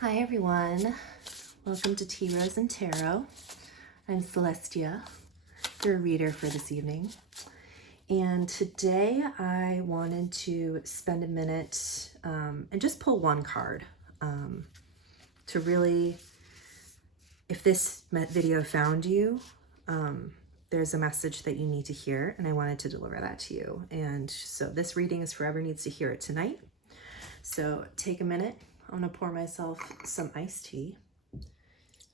Hi everyone, welcome to Tea Rose and Tarot. I'm Celestia, your reader for this evening. And today I wanted to spend a minute and just pull one card to really, if this video found you, there's a message that you need to hear, and I wanted to deliver that to you. And so this reading is for whoever needs to hear it tonight. So take a minute. I'm gonna pour myself some iced tea.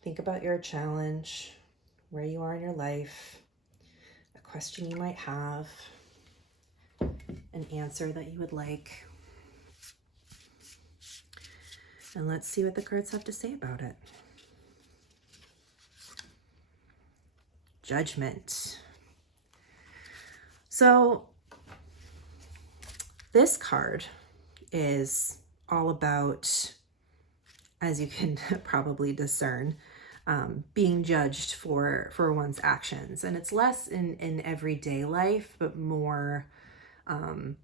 Think about your challenge, where you are in your life, a question you might have, an answer that you would like. And let's see what the cards have to say about it. Judgment. So this card is all about, as you can probably discern, being judged for one's actions. And it's less in everyday life, but more, end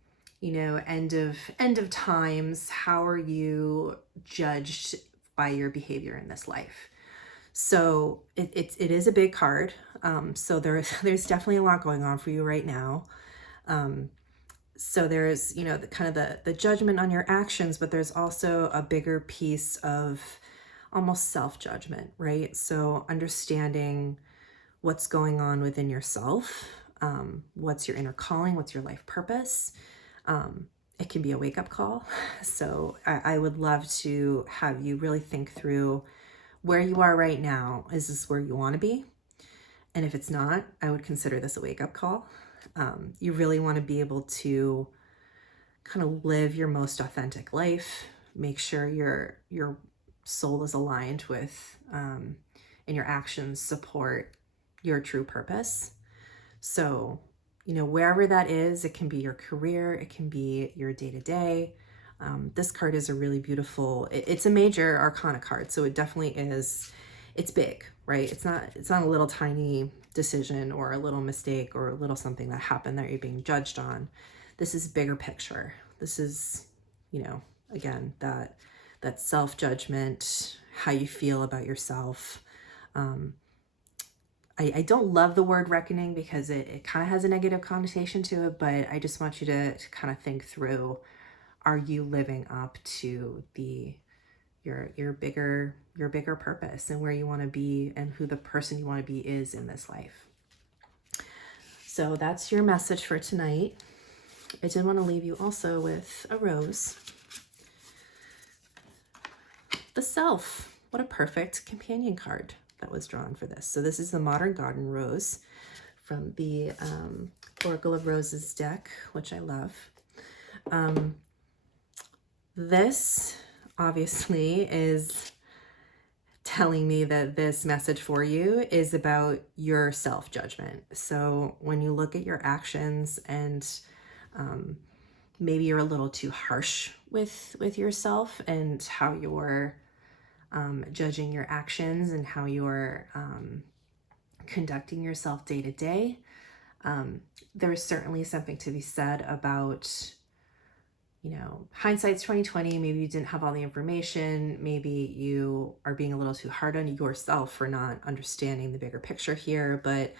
of times. How are you judged by your behavior in this life? So it is a big card. So there's definitely a lot going on for you right now. So there's, the judgment on your actions, but there's also a bigger piece of almost self-judgment, right? So understanding what's going on within yourself, what's your inner calling, what's your life purpose. It can be a wake-up call. So I would love to have you really think through where you are right now. Is this where you want to be? And if it's not, I would consider this a wake-up call. You really want to be able to kind of live your most authentic life, make sure your soul is aligned with, and your actions support your true purpose. So, wherever that is, it can be your career, it can be your day-to-day. This card is a really beautiful, it's a major arcana card. So it definitely is, it's big, right? It's not a little tiny decision or a little mistake or a little something that happened that you're being judged on. This is bigger picture. This is, again, that self-judgment, how you feel about yourself. I don't love the word reckoning because it kind of has a negative connotation to it, but I just want you to kind of think through, are you living up to your bigger purpose and where you want to be and who the person you want to be is in this life? So that's your message for tonight. I did want to leave you also with a rose. The Self. What a perfect companion card that was drawn for this. So this is the Modern Garden Rose from the Oracle of Roses deck, which I love. This obviously is telling me that this message for you is about your self-judgment. So when you look at your actions and maybe you're a little too harsh with yourself and how you're judging your actions and how you're conducting yourself day to day, there's certainly something to be said about, hindsight's 2020. Maybe you didn't have all the information. Maybe you are being a little too hard on yourself for not understanding the bigger picture here. But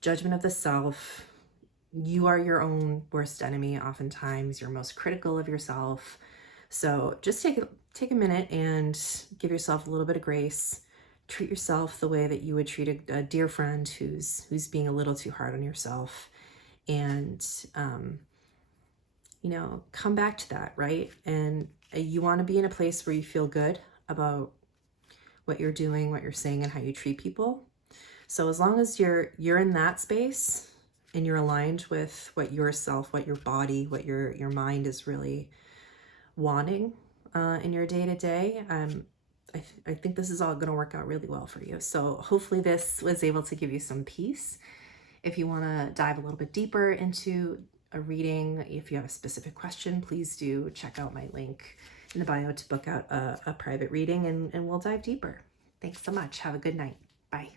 judgment of the self, you are your own worst enemy. Oftentimes you're most critical of yourself. So just take a minute and give yourself a little bit of grace. Treat yourself the way that you would treat a dear friend who's being a little too hard on yourself. And come back to that, right? And you want to be in a place where you feel good about what you're doing, what you're saying, and how you treat people. So as long as you're in that space and you're aligned with what yourself, what your body, what your mind is really wanting in your day-to-day, I think this is all going to work out really well for you. So hopefully this was able to give you some peace. If you want to dive a little bit deeper into a reading, if you have a specific question, please do check out my link in the bio to book out a private reading, and we'll dive deeper. Thanks so much. Have a good night. Bye.